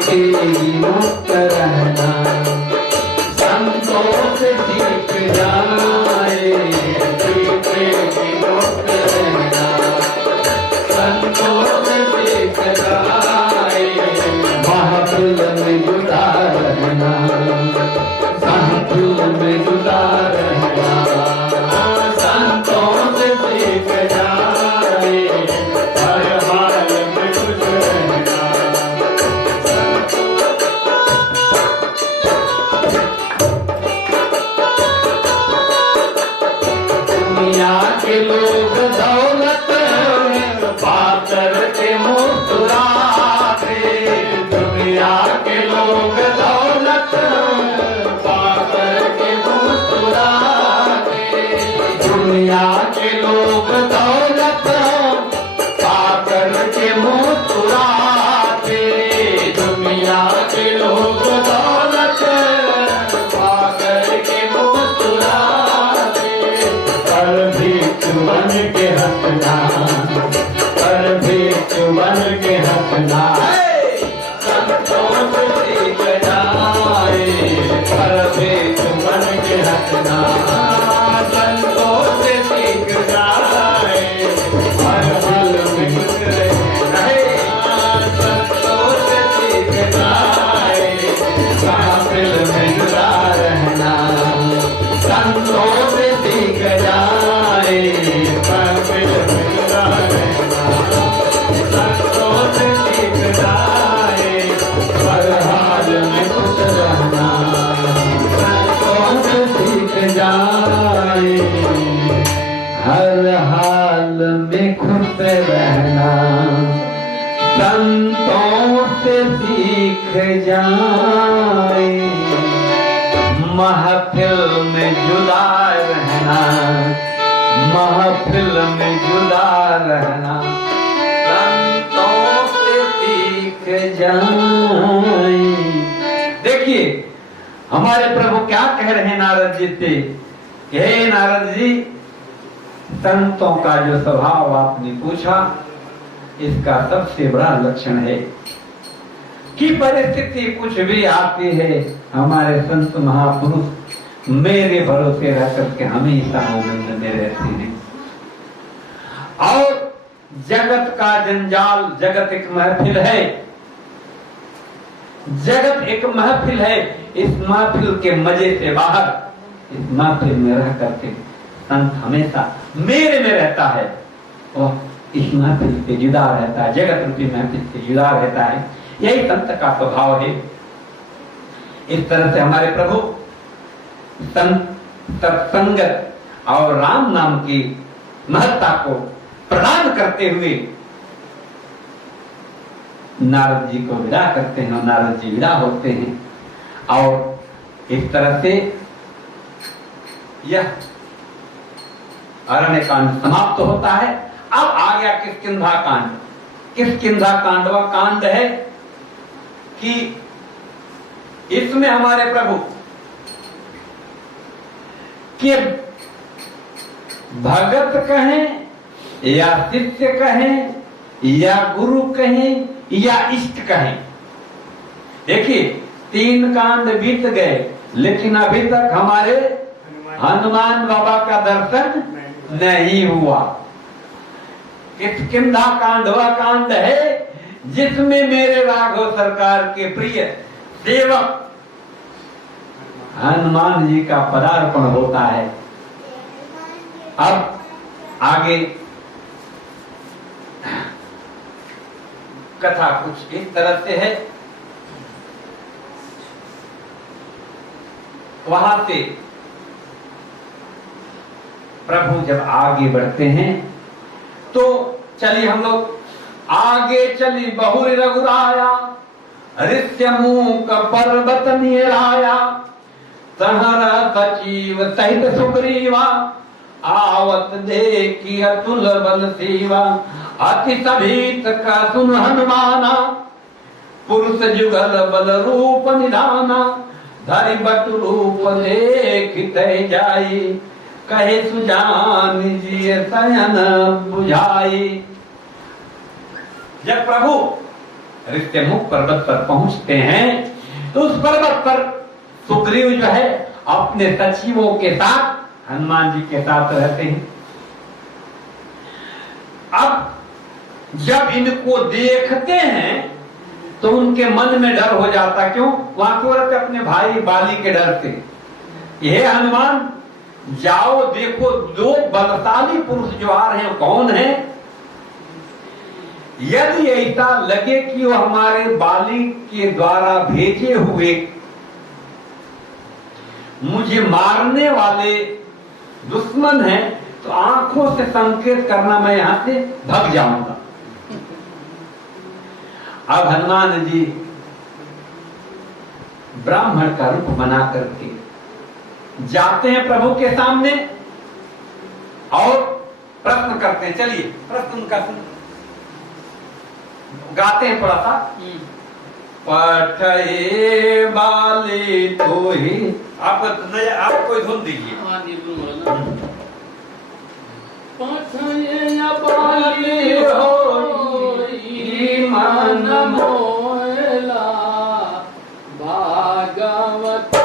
सीखेगी मुक्त रहना, संतों से सीख जाए, सीखेगी मुक्त रहना, संतों से सीख जाए, महफिल में जुदा रहना, महफिल में जुदा रहना, संतों से सीख जाए, हर हाल में खुश रहना। दुनिया के लोग दौलत पाकर के मुस्कुराते, दुनिया के लोग दौलत पाकर के मुस्कुराते, दुनिया के लोग दौलत पाकर के मुस्कुराते, दुनिया के लोग दौलत पाकर के मुस्कुराते, पर भी चुबन के हंसना, पर भी चुबन के हंसना, संतों से सीख जाए, पर भी चुबन के हंसना, संतों से सीख जाए, हर हाल में खुश रहे, संतों से सीख जाए, महफिल में जुदा रहना, संतों से सीख जाए, महफिल में जुदा रहना, संतों से सीख जाए, हर हाल में खुश रहना, संतों से सीख जाए, हर हाल में खुश रहना, संतों से सीख जाए, महफिल में जुदा रहना, महफिल में जुदा रहना, संतों से सीख जाए। देखिए हमारे प्रभु क्या कह रहे हैं नारद जी से, हे नारद जी, संतों का जो स्वभाव आपने पूछा, इसका सबसे बड़ा लक्षण है कि परिस्थिति कुछ भी आती है, हमारे संत महापुरुष मेरे भरोसे रह करके हमेशा आनंद में रहते हैं। और जगत का जंजाल, जगत एक महफिल है, जगत एक महफिल है, इस महफिल के मजे से बाहर, इस महफिल में रह करके संत हमेशा मेरे में रहता है और इस महफिल से जुदा रहता है, जगत रूपी महफिल से जुदा रहता है। यही संत का स्वभाव है। इस तरह से हमारे प्रभु सत्संगत और राम नाम की महत्ता को प्रदान करते हुए नारद जी को विदा करते हैं और नारद जी विदा होते हैं। और इस तरह से यह अरण्य कांड समाप्त होता है। अब आ गया किष्किंधा कांड। किष्किंधा कांड वह कांड है कि इसमें हमारे प्रभु के भगत कहें या शिष्य कहें या गुरु कहें या इष्ट कहें, देखिए 3 कांड बीत गए, लेकिन अभी तक हमारे हनुमान बाबा का दर्शन नहीं हुआ। किष्किंधा कांड वह कांड है जिसमें मेरे राघव सरकार के प्रिय सेवक हनुमान जी का पदार्पण होता है। अब आगे कथा कुछ इस तरह से है। वहां से प्रभु जब आगे बढ़ते हैं तो चलिए हम लोग आगे चली। बहुरी रघुराया ऋष्यमूक पर्वत निराया, सहर सचिव सहित सुग्रीवा, आवत देखी अतुल बल सेवा, अति सभीत का सुन हनुमाना, पुरुष जुगल बल रूप निधाना, धरि बटु रूप देखित जाई, कहे सुजान जी शयन बुझाई। जब प्रभु ऋष्यमुख पर्वत पर पहुंचते हैं तो उस पर्वत पर सुग्रीव जो है अपने सचिवों के साथ हनुमान जी के साथ रहते हैं। अब जब इनको देखते हैं तो उनके मन में डर हो जाता, क्यों? वहां क्यों रहते? अपने भाई बाली के डर से। यह हनुमान जाओ देखो दो बलशाली पुरुष जो आ रहे हैं कौन है, यदि ऐसा लगे कि वो हमारे बाली के द्वारा भेजे हुए मुझे मारने वाले दुश्मन हैं तो आंखों से संकेत करना मैं यहां से भाग जाऊंगा। अब हनुमान जी ब्राह्मण का रूप बना करके जाते हैं प्रभु के सामने और प्रश्न करते हैं। चलिए प्रश्न का गाते हैं थोड़ा सा। पठए बाली तो ही आप कोई धुन दीजिए। पठए बाली होई मन मोला भागवत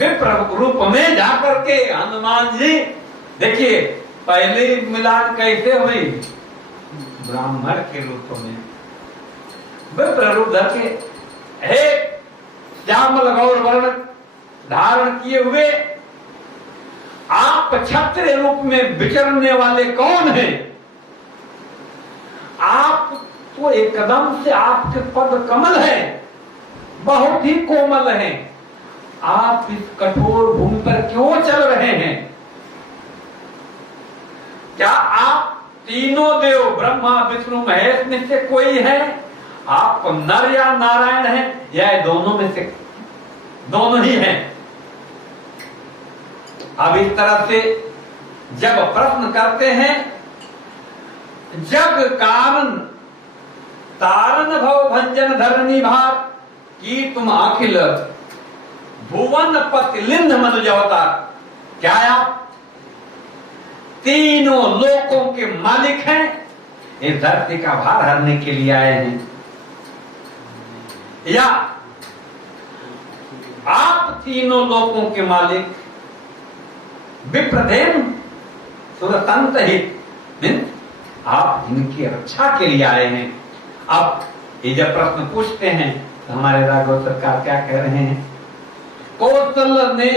विप्र रूप में जाकर के हनुमान जी देखिए पहले मिलान कैसे हुई, ब्राह्मण के रूप में विप्र रूप धर के हे श्यामल गौर वर्ण धारण किए हुए आप क्षत्रिय रूप में विचरने वाले कौन हैं? आप तो एकदम से आपके पद कमल हैं, बहुत ही कोमल हैं, आप इस कठोर भूमि पर क्यों चल रहे हैं? क्या आप तीनों देव ब्रह्मा विष्णु महेश में से कोई है? आप नर या नारायण हैं या दोनों में से दोनों ही हैं? अब इस तरह से जब प्रश्न करते हैं, जग कारण तारण भव भंजन धरणी भार की तुम अखिल भुवन पति लिंध मनुज अवतार, क्या आप तीनों लोकों के मालिक हैं? इस धरती का भार हरने के लिए आए हैं, या आप तीनों लोकों के मालिक विप्रदेव सुरतंत हित, आप इनकी रक्षा के लिए आए हैं। अब ये जब प्रश्न पूछते हैं तो हमारे राघव सरकार क्या कह रहे हैं? कौशले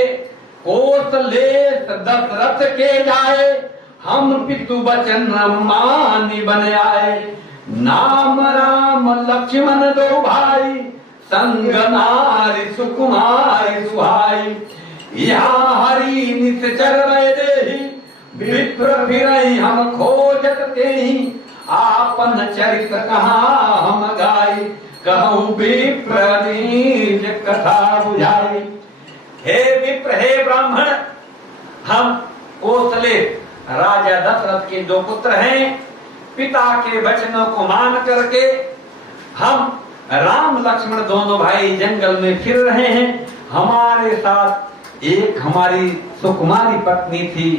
दशरथ के जाए हम पितु वचन मानी बन आए, नाम राम लक्ष्मण दो भाई, संग नारी सुकुमारी सुहाई। यहाँ हरि निश्चर में देहि, विप्र फिरहि हम खोजत तेहि, आपन चरित्र कहाँ हम गाई, कहूँ विप्र नीच कथा बुझाई। हे विप्र, हे ब्राह्मण, हम कौशले राजा दशरथ के दो पुत्र हैं, पिता के वचनों को मान करके हम राम लक्ष्मण दोनों भाई जंगल में फिर रहे हैं। हमारे साथ एक हमारी सुकुमारी पत्नी थी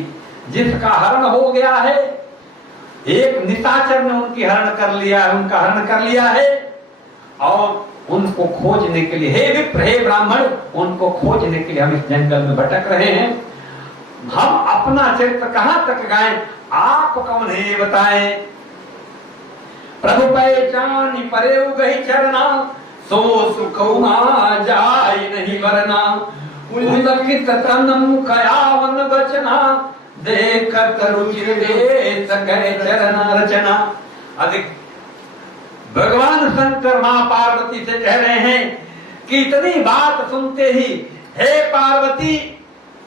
जिसका हरण हो गया है, एक निशाचर ने उनकी हरण कर लिया है, उनका हरण कर लिया है, और उनको खोजने के लिए, हे विप्र, हे ब्राह्मण, उनको खोजने के लिए हम इस जंगल में भटक रहे हैं। हम अपना चरित्र कहां तक गाएं, आप कौन है ये बताएं। प्रभु पहचानी परे गई चरना, सो सुख जाय नहीं वरना, उल्लखित तन मुख आवन बचना, देखत रुचिर देश गए चरना रचना। अधिक भगवान शंकर मां पार्वती से कह रहे हैं कि इतनी बात सुनते ही हे पार्वती,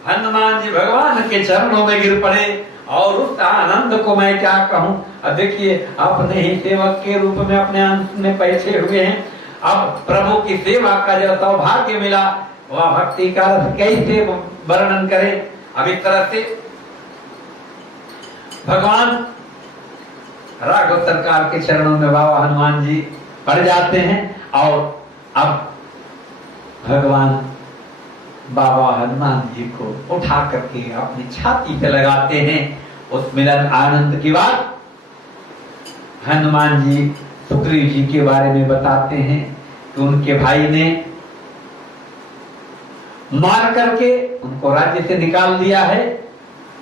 हनुमान जी भगवान के चरणों में गिर पड़े, और उस आनंद को मैं क्या कहूं। देखिए, अपने ही सेवक के रूप में अपने अंत में बैठे हुए हैं। अब प्रभु की सेवा का जो सौभाग्य मिला, वह भक्ति का कैसे वर्णन करें। अब इस तरह से भगवान राघव सरकार के चरणों में बाबा हनुमान जी पड़ जाते हैं, और अब भगवान बाबा हनुमान जी को उठा करके अपनी छाती पे लगाते हैं। उस मिलन आनंद की बात हनुमान जी सुग्रीव जी के बारे में बताते हैं कि उनके भाई ने मार करके उनको राज्य से निकाल दिया है,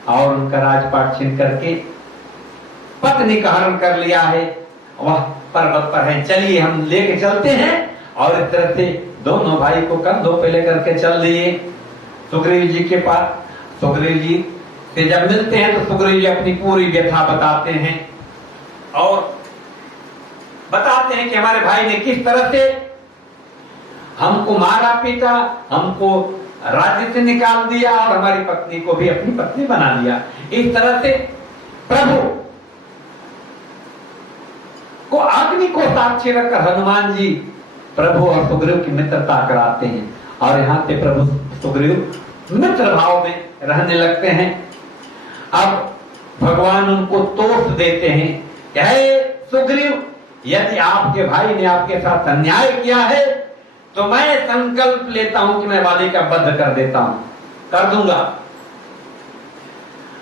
और उनका राजपाट छीन करके पत्नी का हरण कर लिया है। वह पर्वत पर है, चलिए हम लेके चलते हैं। और इस तरह से दोनों भाई को कंधों पे लेकर के चल दिए सुग्रीव जी के पास। सुग्रीव जी से जब मिलते हैं तो सुग्रीव जी अपनी पूरी व्यथा बताते हैं, और बताते हैं कि हमारे भाई ने किस तरह से हमको मारा पीटा, हमको राज्य से निकाल दिया, और हमारी पत्नी को भी अपनी पत्नी बना लिया। इस तरह से प्रभु को अग्नि को साक्षी रखकर हनुमान जी प्रभु और सुग्रीव की मित्रता कराते हैं, और यहाँ से प्रभु सुग्रीव मित्र भाव में रहने लगते हैं। अब भगवान उनको तोष देते हैं कि हे सुग्रीव, यदि आपके भाई ने आपके साथ अन्याय किया है तो मैं संकल्प लेता हूं कि मैं वाली का वध कर देता हूं, कर दूंगा।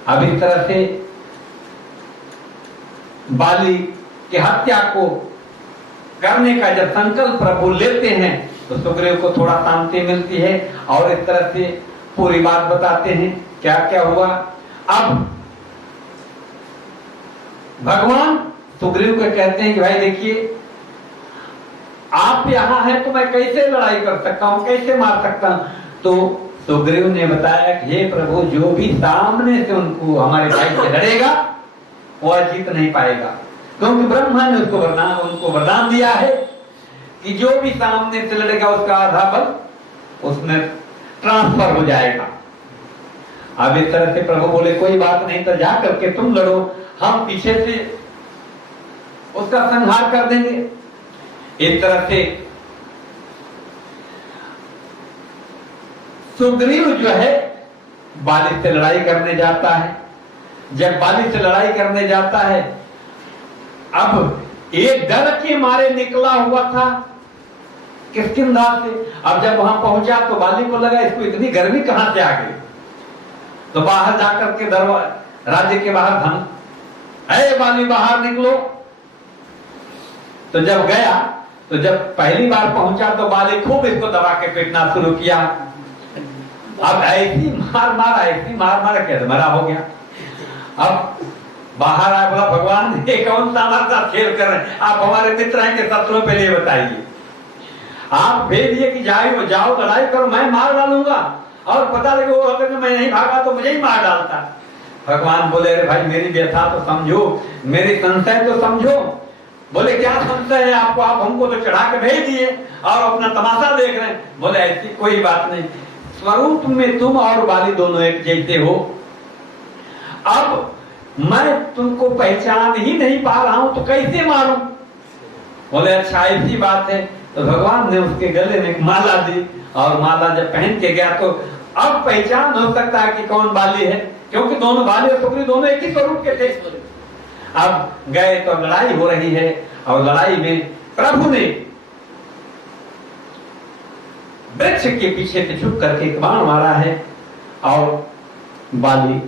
अब इस तरह से वाली की हत्या को करने का जब संकल्प प्रभु लेते हैं तो सुग्रीव को थोड़ा शांति मिलती है, और इस तरह से पूरी बात बताते हैं क्या क्या हुआ। अब भगवान सुग्रीव को कहते हैं कि भाई देखिए, आप यहां हैं तो मैं कैसे लड़ाई कर सकता हूं, कैसे मार सकता हूं। तो सुग्रीव ने बताया कि हे प्रभु, जो भी सामने से उनको हमारे भाई से लड़ेगा वह जीत नहीं पाएगा, क्योंकि ब्रह्मा ने उनको वरदान दिया है कि जो भी सामने से लड़ेगा उसका आधा बल उसमें ट्रांसफर हो जाएगा। अब इस तरह से प्रभु बोले कोई बात नहीं, तो जाकर के तुम लड़ो, हम पीछे से उसका संहार कर देंगे। इस तरह से सुग्रीव जो है बाली से लड़ाई करने जाता है। जब बाली से लड़ाई करने जाता है, अब एक डर के मारे निकला हुआ था किष्किंधा से। अब जब वहां पहुंचा तो बाली को लगा इसको इतनी गर्मी कहां से आ गई, तो बाहर जाकर के राज्य के बाहर धन, अरे बाली बाहर निकलो। तो जब गया, तो जब पहली बार पहुंचा तो बाली खूब इसको दबा के पीटना शुरू किया। अब ऐसी मार मार के मरा हो गया। अब बाहर आया, बोला भगवान ये कौन सा हमारे साथ खेल कर रहे हैं, आप हमारे मित्र हैं कि शत्रु, पहले बताइए। आप भेज दिए कि जाओ लड़ाई करो, मैं मार डालूंगा, और पता लगे वो अगर मैं नहीं भागा तो मुझे ही मार डालता। भगवान बोले अरे भाई मेरी व्यथा तो समझो, मेरी संशय तो समझो। बोले क्या संशय है आपको, आप हमको तो चढ़ा के भेज दिए और अपना तमाशा देख रहे हैं। बोले ऐसी कोई बात नहीं, स्वरूप में तुम और बाली दोनों एक जैसे हो, अब मैं तुमको पहचान ही नहीं पा रहा हूं तो कैसे मारूं। बोले अच्छा ऐसी बात है। तो भगवान ने उसके गले में एक माला दी और माला जब पहन के गया तो अब पहचान हो सकता है कि कौन बाली है, क्योंकि दोनों बाली और सुग्रीव दोनों एक ही स्वरूप के थे। अब गए तो लड़ाई हो रही है और लड़ाई में प्रभु ने वृक्ष के पीछे से छुप करके एक बाण मारा है और बाली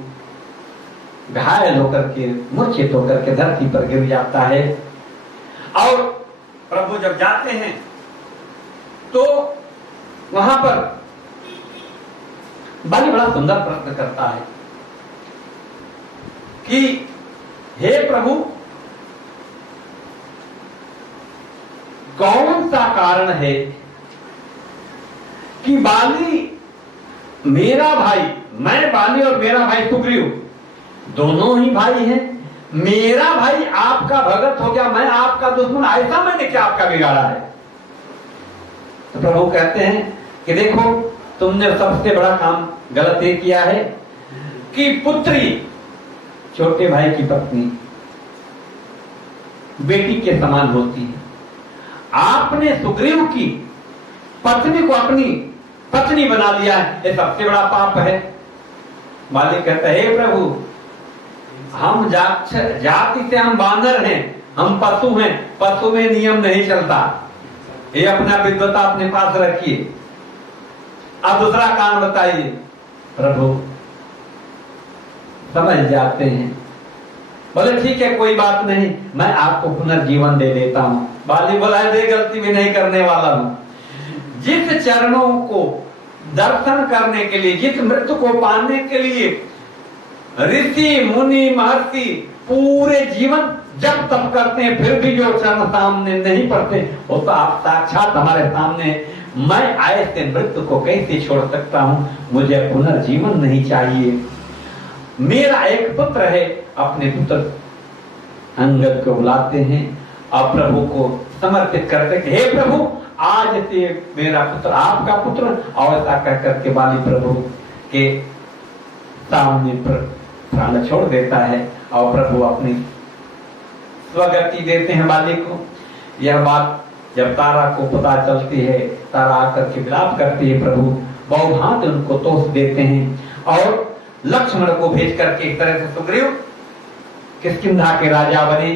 घायल होकर के मूर्छित होकर के धरती पर गिर जाता है। और प्रभु जब जाते हैं तो वहां पर बाली बड़ा सुंदर प्रश्न करता है कि हे प्रभु कौन सा कारण है कि बाली मेरा भाई, मैं बाली और मेरा भाई सुग्रीव दोनों ही भाई हैं, मेरा भाई आपका भगत हो गया, मैं आपका दुश्मन, ऐसा मैंने क्या आपका बिगाड़ा है। तो प्रभु कहते हैं कि देखो तुमने सबसे बड़ा काम गलत ये किया है कि पुत्री छोटे भाई की पत्नी बेटी के समान होती है, आपने सुग्रीव की पत्नी को अपनी पत्नी बना लिया है, ये सबसे बड़ा पाप है। मालिक कहता है हे प्रभु हम जाति से हम बानर हैं, हम पशु हैं, पशु में नियम नहीं चलता, ये अपना विद्वता अपने पास रखिए। अब दूसरा काम बताइए। प्रभु समझ जाते हैं, बोले ठीक है कोई बात नहीं, मैं आपको पुनर्जीवन दे देता हूं। बाली बोला है गलती भी नहीं करने वाला हूं। जिस चरणों को दर्शन करने के लिए, जिस मृत्यु को पाने के लिए ऋषि मुनि महर्षि पूरे जीवन जब तप करते हैं फिर भी जो चरण सामने नहीं पड़ते, वो तो आप साक्षात हमारे सामने। मैं ऐसे मृत्यु को कैसे छोड़ सकता हूं, मुझे पुनर्जीवन नहीं चाहिए। मेरा एक पुत्र है, अपने पुत्र अंगद को बुलाते हैं और प्रभु को समर्पित करते हैं, हे प्रभु आज से मेरा पुत्र आपका पुत्र। और ऐसा कह करके बाली प्रभु के सामने प्राण छोड़ देता है और प्रभु अपनी स्वगति देते हैं बाली को। यह बात जब तारा को पता चलती है, तारा आकर के विलाप करती है, प्रभु बहुभांत उनको तोष देते हैं और लक्ष्मण को भेज करके एक तरह से सुग्रीव किष्किंधा के राजा बने।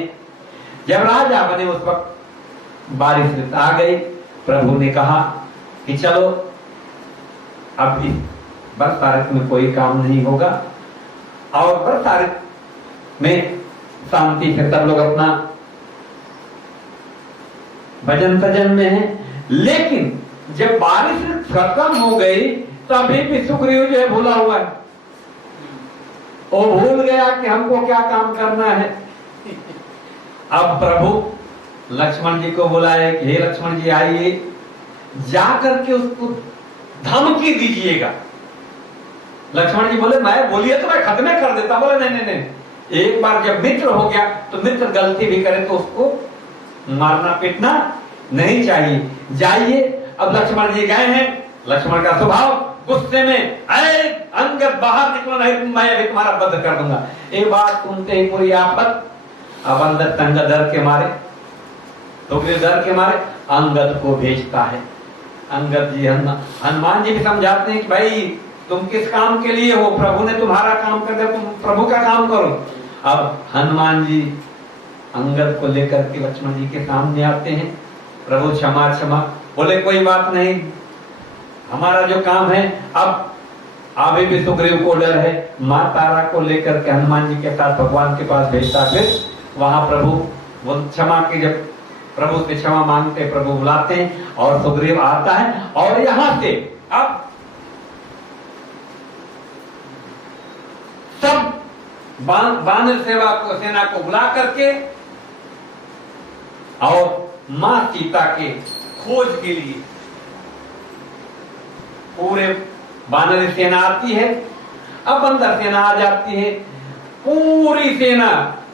जब राजा बने उस वक्त बारिश आ गई, प्रभु ने कहा कि चलो अब इस वर्षा ऋतु में कोई काम नहीं होगा और वर्षा ऋतु में शांति से सब लोग अपना भजन सजन में है। लेकिन जब बारिश खत्म हो गई तो अभी भी सुग्रीव जो है भूला हुआ है, वो भूल गया कि हमको क्या काम करना है। अब प्रभु लक्ष्मण जी को बुलाए कि हे लक्ष्मण जी आइए, जाकर के उसको धमकी दीजिएगा। लक्ष्मण जी बोले मैं बोलिए तो मैं खत्म कर देता। बोले नहीं नहीं नहीं, एक बार जब मित्र हो गया तो मित्र गलती भी करे तो उसको मारना पीटना नहीं चाहिए, जाइए। अब लक्ष्मण जी गए हैं, लक्ष्मण का स्वभाव गुस्से में अरे अंगद बाहर निकलो नहीं मैं अभी तुम्हारा वध कर दूंगा। एक बात सुनते ही पूरी आफत। अब अंगद डर के मारे, तो डर के मारे अंगद को भेजता है। अंगद जी हनुमान जी भी समझाते हैं कि भाई तुम किस काम के लिए हो, प्रभु ने तुम्हारा काम कर दिया, तुम प्रभु का काम करो। अब हनुमान जी अंगद को लेकर के लक्ष्मण जी के सामने आते हैं, प्रभु क्षमा क्षमा। बोले कोई बात नहीं, हमारा जो काम है अब अभी भी सुग्रीव को डर है। मां तारा को लेकर के हनुमान जी के साथ भगवान के पास भेजता। फिर वहां प्रभु वो क्षमा के जब प्रभु से क्षमा मांगते, प्रभु बुलाते हैं और सुग्रीव आता है। और यहां से अब सब वानर सेना को बुला करके और मां सीता के खोज के लिए पूरे वानर सेना आती है। अब बंदर सेना आ जाती है। पूरी सेना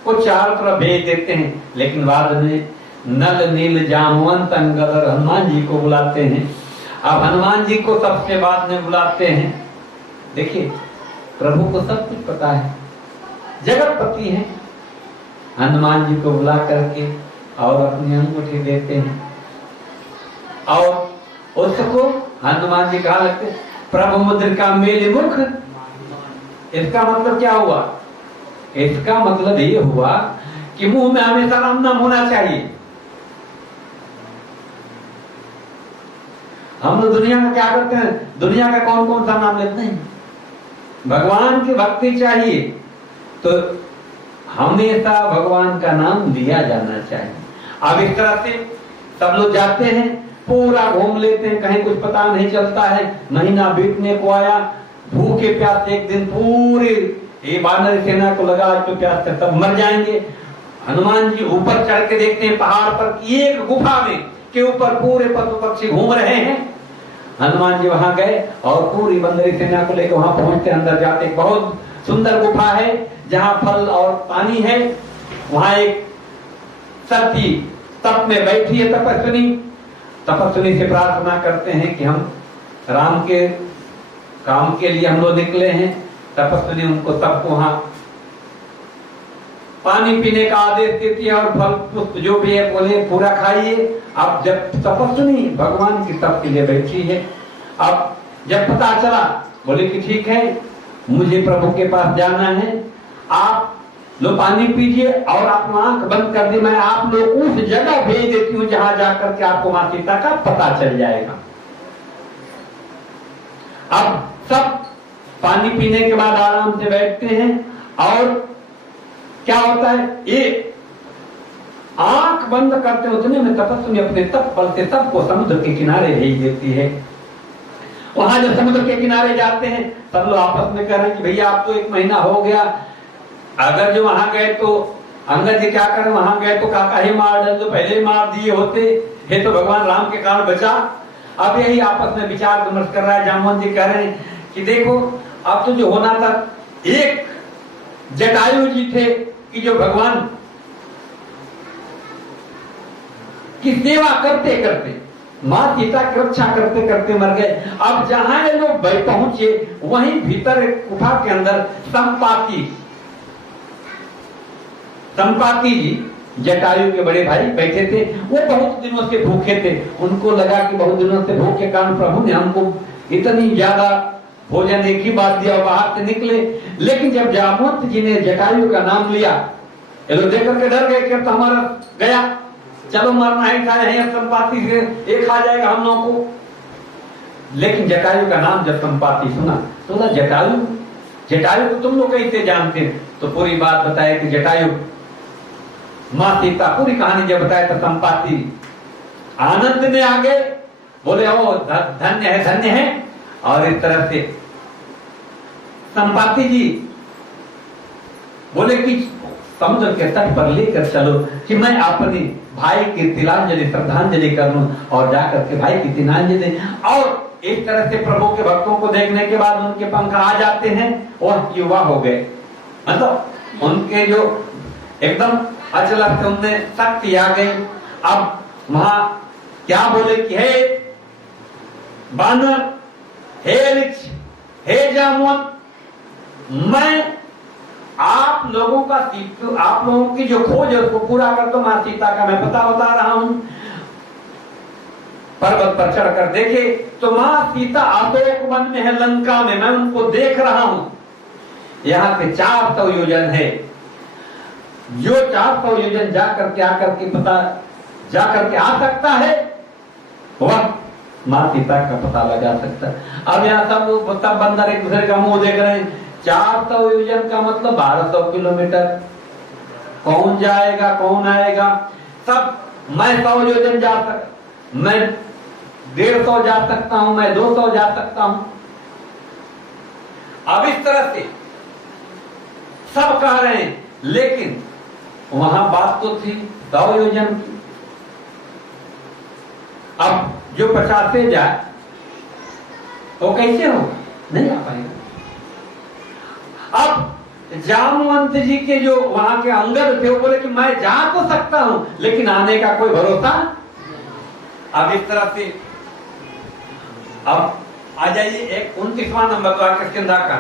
को चारों तरफ भेज देते हैं। लेकिन बाद में नल नील जामवंत अंगद हनुमान जी को बुलाते हैं। अब हनुमान जी को सबसे बाद में बुलाते हैं। देखिए प्रभु को सब कुछ पता है, जगतपति हैं। हनुमान जी को बुला करके और अपनी अंगूठी देते हैं और उसको हनुमान जी कहा लगते प्रभु मुद्रिका मेले मुख। इसका मतलब क्या हुआ? इसका मतलब ये हुआ कि मुंह में हमेशा राम नाम होना चाहिए। हम लोग दुनिया में क्या करते हैं? दुनिया का कौन कौन सा नाम लेते हैं? भगवान की भक्ति चाहिए तो हमेशा भगवान का नाम लिया जाना चाहिए। अब इस तरह से सब लोग जाते हैं, पूरा घूम लेते हैं, कहीं कुछ पता नहीं चलता है। महीना बीतने को आया, भूखे प्यास एक दिन पूरी ये वानर सेना को लगा तो प्यास से सब मर जाएंगे। हनुमान जी ऊपर चढ़ के देखते हैं पहाड़ पर एक गुफा में के ऊपर पूरे पशु पक्षी घूम रहे हैं। हनुमान जी वहां गए और पूरी बंदरी सेना को लेकर वहां पहुंचते, अंदर जाते बहुत सुंदर गुफा है जहां फल और पानी है। वहां एक सती तप में बैठी है, तपस्विनी से प्रार्थना करते हैं कि हम राम के काम के लिए हम लोग निकले हैं। तपस्विनी उनको तप को वहां पानी पीने का आदेश देती है और फल पुष्प जो भी है बोले पूरा खाइए। अब जब तपस्विनी भगवान की तप के लिए बैठी है, अब जब पता चला बोले कि ठीक है मुझे प्रभु के पास जाना है, आप लो पानी पीजिए और आप आंख बंद कर दी, मैं आप लोग उस जगह भेज देती हूँ जहां जाकर के आपको मां सीता का पता चल जाएगा। अब सब पानी पीने के बाद आराम से बैठते हैं और क्या होता है, ये आंख बंद करते उतने में तपस्वी अपने तप बल से सबको समुद्र के किनारे भेज देती है। वहां जब समुद्र के किनारे जाते हैं सब लोग आपस में कह रहे हैं कि भैया आप तो 1 महीना हो गया, अगर जो वहां गए तो अंगद जी क्या करें, वहां गए तो काका ही मार डाल, तो पहले ही मार दिए होते, हे तो भगवान राम के कारण बचा। अब यही आपस में विचार विमर्श कर रहा है। जामवंत जी कह रहे हैं कि देखो अब तो जो होना था, एक जटायु जी थे कि जो भगवान की सेवा करते करते मां सीता की रक्षा करते करते मर गए। अब जहां ये लोग पहुंचे वहीं भीतर एक गुफा के अंदर संपाति जी जटायु के बड़े भाई बैठे थे। वो बहुत दिनों से भूखे थे, उनको लगा कि बहुत दिनों से भूख के कारण प्रभु ने हमको इतनी ज्यादा भोजन एक ही बात दिया, बाहर से निकले। लेकिन जब जामवंत जी ने जटायु का नाम लिया, ये लोग देख करके डर गए कि तो हमारा गया, चलो मरना ही था, यही संपाति से एक आ जाएगा हम लोगों को। लेकिन जटायु का नाम जब संपाति सुना तो जटायु को तुम लोग कैसे जानते हैं? तो पूरी बात बताया कि जटायु मां सीता, पूरी कहानी जब बताया तो संपाति आनंद में आ गए, बोले ओ धन्य है। और इस तरह से संपाति जी बोले कि समुद्र के तट पर लेकर चलो कि मैं अपने भाई की तिलांजलि श्रद्धांजलि कर लूं, और जाकर के भाई की तिलांजलि। और इस तरह से प्रभु के भक्तों को देखने के बाद उनके पंख आ जाते हैं, वह युवा हो गए, मतलब उनके जो एकदम अचल से उनमें शक्ति आ गई। अब वहां क्या बोले कि हे बानर, हे ऋक्ष, हे जामवंत, मैं आप लोगों की जो खोज है उसको पूरा कर दो। मां सीता का मैं पता बता रहा हूं। पर्वत पर चढ़कर देखे तो मां सीता अशोक वन में है, लंका में, मैं उनको देख रहा हूं। यहां से 400 योजन है, जो 400 योजन जाकर के आ सकता है वह मां सीता का पता लगा सकता है। अब यहाँ सब बंदर एक दूसरे का मुंह देख रहे हैं। 400 योजन का मतलब 1200 किलोमीटर, कौन जाएगा कौन आएगा? सब मैं 100 योजन जा सकता, मैं 150 जा सकता हूं, मैं 200 जा सकता हूं। अब इस तरह से सब कह रहे हैं, लेकिन वहां बात तो थी 100 योजन की। अब जो 50 से जाए वो कैसे हो, नहीं आ पाएगा। अब जामवंत जी के जो वहां के अंगद थे वो बोले कि मैं जा तो सकता हूं लेकिन आने का कोई भरोसा। अब इस तरह से अब आ जाइए एक 29वां नंबर वाक्य के अंदर का।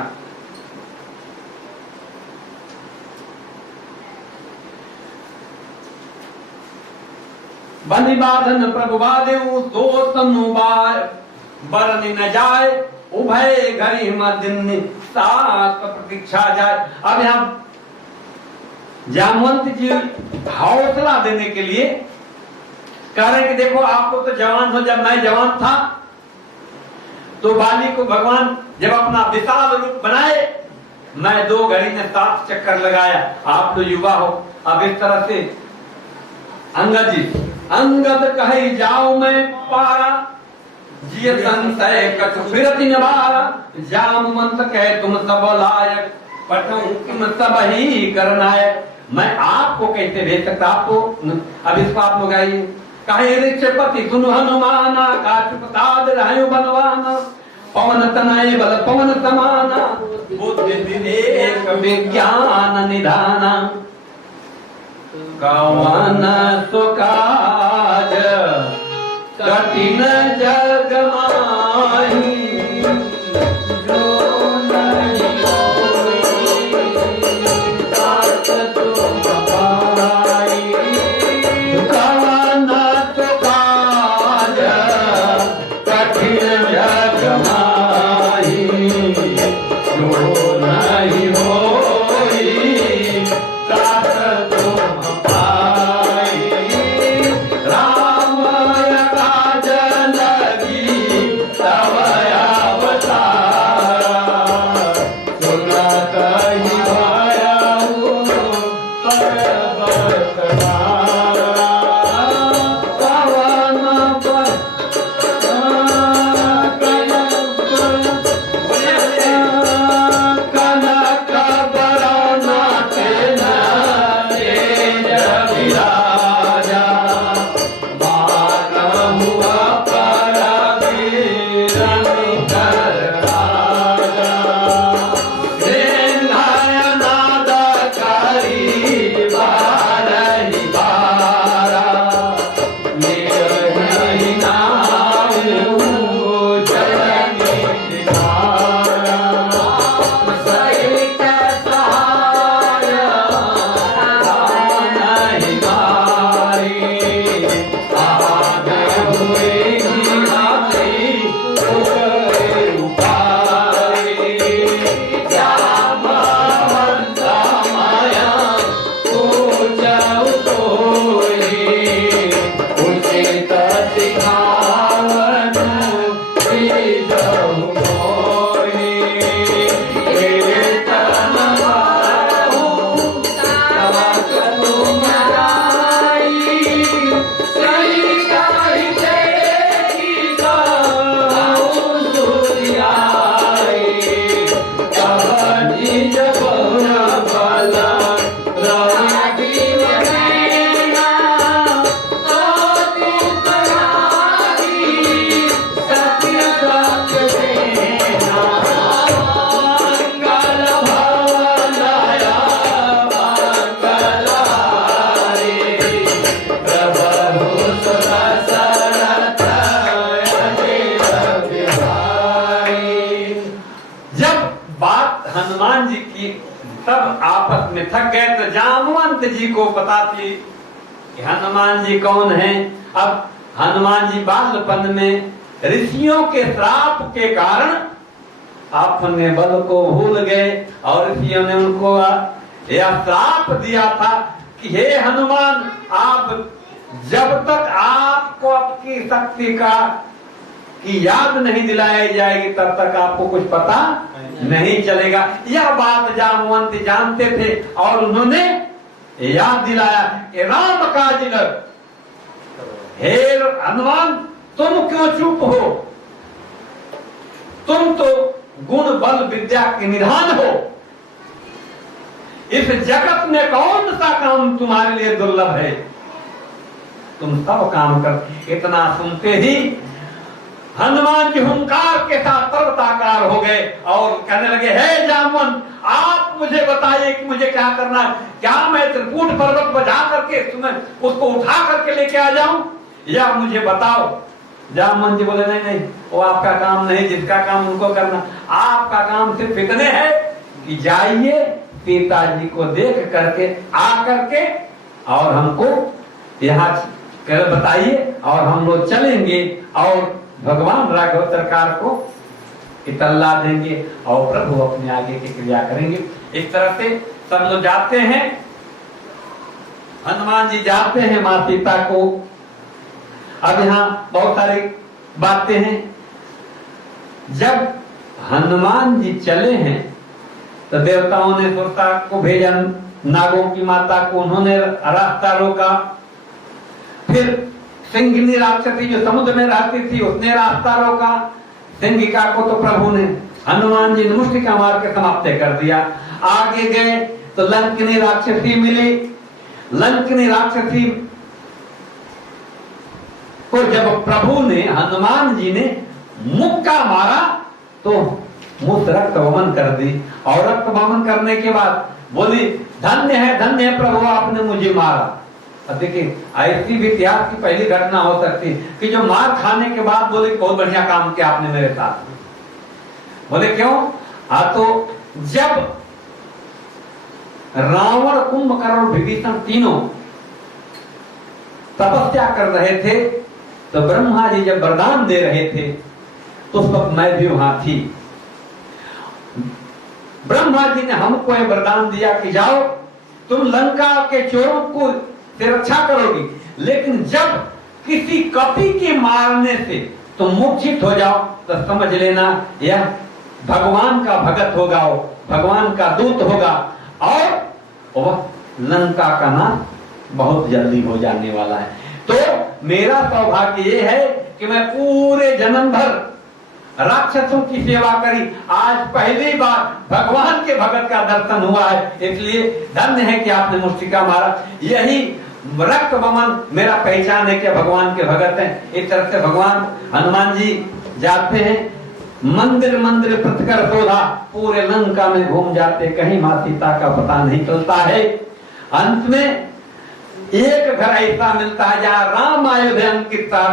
बनि बाधन प्रभु बादेऊ दो तनु बरन न जाए उभय घरी दिन सात प्रतीक्षा जाए। अब यहाँ जामवंत जी हौसला देने के लिए कह रहे हैं कि देखो आप लोग तो जवान हो, जब मैं जवान था तो बाली को भगवान जब अपना विशाल रूप बनाए मैं 2 घड़ी में 7 चक्कर लगाया, आप तो युवा हो। अब इस तरह से अंगद जी अंगद कहे जाओ मैं पारा जिय संशय कछ फिरत निवारा। जामवंत कहे तुम सब लायक पठूं तुम सब ही करनायक। मैं आपको कैसे भेज सकता आपको। अब इसको आप लोग आइए। कहे ऋक्षपति सुनु हनुमाना काशुपताद रहयो बनवाना। पवन तनय बल पवन समाना बुद्धि विवेक विज्ञान निधाना। कवन सुकाज कठिन जग माही जो नहीं तात तुम पाई। कवन सुकाज कठिन जग माही जो नहीं होई तात तुम पाई। राम काज लगी तब अवतारा सुनत ही भयउ पर्वत भारा। पवन कनक बरन तेज विराजा। बारहु अपर वीरन कर राजा। सिंहाय नाद करी बारहि बारा। निर्भय नाऊ जननी निधारा। सहित सहाय नहीं मारी। आगे हुए गिराई उगए उपारी। जामवंत माया पूजऊ तोहि। उचित सिखावनु सीजहु मोहि। कीर्तन बारहु तवक तुम जाई। सही काहि तेहि गाऊ सुधियाई। कह निज बहु बल रागी नैना। तो तू कराही सत्य सत्य सेना। मंगल भवनया मंगल हारी। प्रभु सुरसरत अजित बिहारी। जब बात हनुमान जी की तब आपस में थक गए तो जामवंत जी को पता थी कि हनुमान जी कौन हैं। अब हनुमान जी बालपन में ऋषियों के श्राप के कारण अपने बल को भूल गए और ऋषियों ने उनको यह श्राप दिया था कि हे हनुमान आप जब तक आपको आपकी शक्ति का की याद नहीं दिलाई जाएगी तब तक आपको कुछ पता नहीं चलेगा। यह बात जामवंत जानते थे और उन्होंने याद दिलाया कि राम काज लग। हे हनुमान तुम क्यों चुप हो। तुम तो गुण बल विद्या के निधान हो। इस जगत में कौन सा काम तुम्हारे लिए दुर्लभ है। तुम सब काम कर। इतना सुनते ही हनुमान जी हुंकार के साथ पर्वताकार हो गए और कहने लगे हे जामवंत आप आप मुझे बताइए कि मुझे क्या करना है। क्या मैं त्रिकूट पर्वत बजा करके तुम्हें उसको उठा करके लेके आ जाऊं, या मुझे बताओ। जामवंत जी बोले नहीं नहीं, वो आपका काम नहीं, जिसका काम उनको करना। आपका काम सिर्फ इतने है कि जाइए पिताजी को देख करके आ करके और हमको यहाँ बताइए, और हम लोग चलेंगे और भगवान राघव सरकार को इतला देंगे और प्रभु अपने आगे की क्रिया करेंगे। इस तरह से सब लोग जाते हैं, हनुमान जी जाते हैं मां सीता को। अब यहाँ बहुत सारी बातें हैं। जब हनुमान जी चले हैं तो देवताओं ने सुरता को भेजा, नागों की माता को, उन्होंने रास्ता रोका। फिर सिंगिनी राक्षसी जो समुद्र में रहती थी उसने रास्ता रोका। सिंगिका को तो प्रभु ने, हनुमान जी ने मुष्टिका मार के समाप्त कर दिया। आगे गए तो लंकिनी राक्षसी मिली। लंकिनी राक्षसी को जब प्रभु ने, हनुमान जी ने मुक्का मारा तो मुख रक्त वमन कर दी, और रक्त वमन करने के बाद बोली धन्य है प्रभु आपने मुझे मारा। अब देखिए ऐसी भी इतिहास की पहली घटना हो सकती कि जो मार खाने के बाद बोले बहुत बढ़िया काम किया आपने मेरे साथ। बोले क्यों? तो जब रावण, कुंभकर्ण, विभीषण तीनों तपस्या कर रहे थे तो ब्रह्मा जी जब वरदान दे रहे थे तो उस वक्त मैं भी वहां थी। ब्रह्मा जी ने हमको यह वरदान दिया कि जाओ तुम लंका के चोरों को से रक्षा करोगी, लेकिन जब किसी कपि के मारने से तुम मूर्छित हो जाओ तो समझ लेना यह भगवान का भगत होगा, भगवान का दूत होगा, और वह लंका का नाश बहुत जल्दी हो जाने वाला है। तो मेरा सौभाग्य ये है कि मैं पूरे जन्म भर राक्षसों की सेवा करी, आज पहली बार भगवान के भगत का दर्शन हुआ है, इसलिए धन्य है कि आपने मुष्टिका मारा। यही रक्त वमन मेरा पहचान है कि भगवान के भगत हैं। इस तरह से भगवान हनुमान जी जाते हैं, मंदिर मंदिर पृथकर शोधा, पूरे लंका में घूम जाते, कहीं मां सीता का पता नहीं चलता है। अंत में एक घर ऐसा मिलता है जहां राम अयोध्या अंकित था,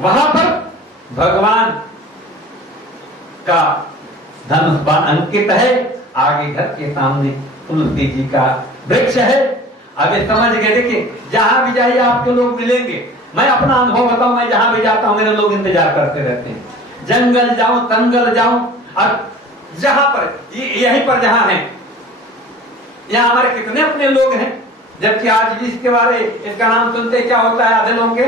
वहां पर भगवान का धनुष बाण अंकित है। आगे घर के सामने तुलसी जी का वृक्ष है। अब ये समझ गए, देखिए जहां भी जाइए आपके लोग मिलेंगे। मैं अपना अनुभव बताऊं, मैं जहां भी जाता हूं मेरे लोग इंतजार करते रहते हैं। जंगल जाऊं, तंगल जाऊं, और जहां पर यहीं पर जहां है, यहाँ हमारे कितने अपने लोग हैं, जबकि आज भी इसके बारे इसका नाम सुनते क्या होता है, आधे लोग के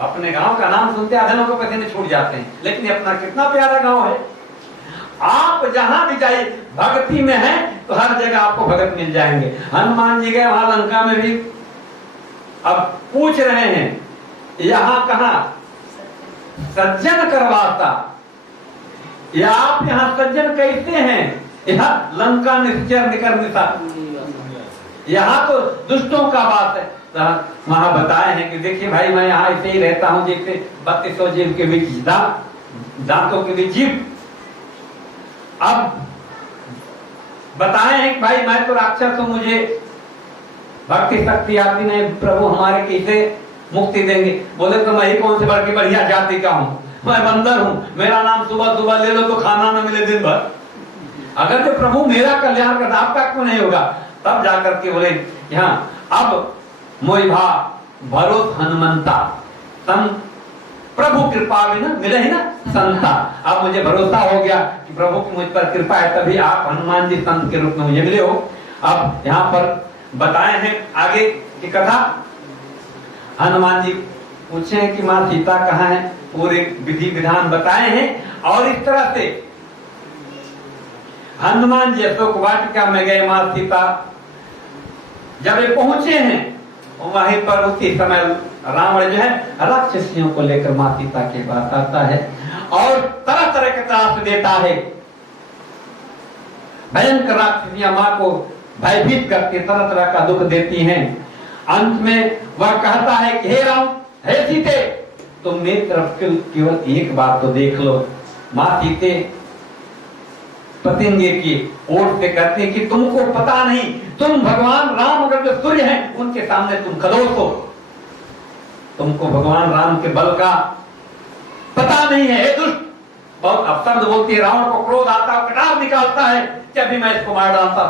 अपने गांव का नाम सुनते आधे लोगों को पसीने छूट जाते हैं, लेकिन अपना कितना प्यारा गांव है। आप जहां भी जाइए भक्ति में है तो हर जगह आपको भगत मिल जाएंगे। हनुमान जी गए वहां लंका में भी। अब पूछ रहे हैं यहां कहां सज्जन करवाता, या आप यहाँ सज्जन कैसे हैं? यहाँ लंका निश्चर निकर निशा, यहाँ तो दुष्टों का बात है। वहां बताए हैं कि देखिए भाई मैं यहाँ ऐसे ही रहता हूँ, जैसे 3200 जीव के बीच दांतों के बीच जीव। अब बताए हैं कि भाई मैं तो राक्षस हूं, मुझे भक्ति शक्ति आती नहीं, प्रभु हमारे कैसे मुक्ति देंगे? बोले तो मैं ही कौन से बड़की बढ़िया जाति का हूं, मैं बंदर हूं, मेरा नाम सुबह सुबह ले लो तो खाना न मिले दिन भर। अगर जो प्रभु मेरा कल्याण करता आपका क्यों नहीं होगा? तब जाकर के बोले यहाँ अब मोई भा भरोस हनुमंता तम प्रभु कृपा भी ना मिले ही ना संता। अब मुझे भरोसा हो गया कि प्रभु की मुझ पर कृपा है, तभी आप हनुमान जी संत के रूप में मुझे मिले हो। अब यहाँ पर बताए हैं आगे की कथा। हनुमान जी पूछे कि माँ सीता कहाँ है, पूरे विधि विधान बताए हैं। और इस तरह से हनुमान जी अशोक वाटिका में गए। माँ सीता जब ये पहुंचे हैं वहीं पर उसी समय रावण जो है राक्षसियों को लेकर माँ सीता के पास आता है और तरह तरह के त्रास देता है। भयंकर राक्षसियां माँ को भयभीत करके तरह तरह का दुख देती हैं। अंत में वह कहता है कि हे राम, हे सीते, तुम मेरी तरफ केवल एक बार तो देख लो। माँ सीते पतंगे की ओर से कहते हैं कि तुमको पता नहीं, तुम भगवान राम अगर जो सूर्य हैं उनके सामने तुम खदोस हो, तुमको भगवान राम के बल का पता नहीं है। हे दुष्ट, बहुत अपशब्द बोलती है। रावण को क्रोध आता है, कटार निकालता है कि अभी मैं इसको मार डालता।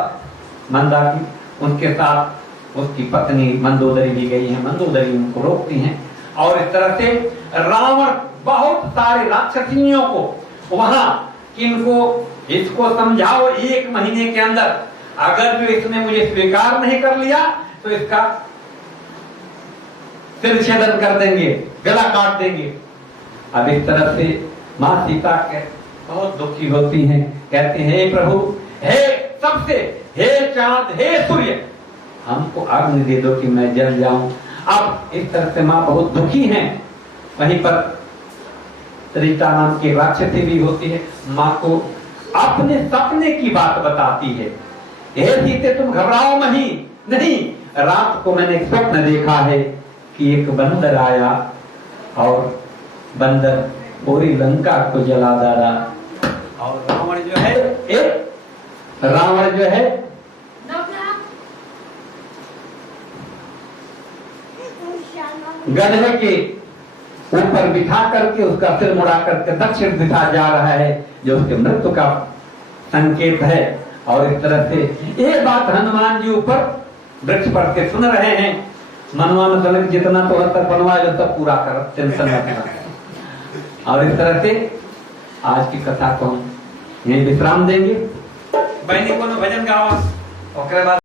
मंदाकिनी, उनके साथ उसकी पत्नी मंदोदरी भी गई है, मंदोदरी उनको रोकती हैं। और इस तरह से रावण बहुत सारे राक्षसियों को वहां किनको इसको समझाओ 1 महीने के अंदर, अगर जो इसने मुझे स्वीकार नहीं कर लिया तो इसका सिर छेदन कर देंगे, गला काट देंगे। अब इस तरह से मां सीता के बहुत दुखी होती हैं, कहते हैं हे प्रभु, हे सबसे, हे चांद, हे सूर्य, हमको अग्नि दे दो कि मैं जल जाऊं। अब इस तरह से मां बहुत दुखी हैं। वहीं पर रीता नाम की राक्षसी भी होती है, मां को अपने सपने की बात बताती है। हे सीते, तुम घबराओ नहीं, रात को मैंने एक स्वप्न देखा है कि एक बंदर आया और बंदर पूरी लंका को जला डाला, और रावण जो है गधे के ऊपर बिठा करके उसका सिर मुड़ा करके दक्षिण दिशा जा रहा है, जो उसके मृत्यु का संकेत है। और इस तरह से ये बात हनुमान जी ऊपर वृक्ष पर के सुन रहे हैं। मनवा में तलक जितना तो हद तक बनवाएगा सब पूरा कर, टेंशन मत लेना। और इस तरह से आज की कथा को हम यही विश्राम देंगे। बहनी को भजन गावा, और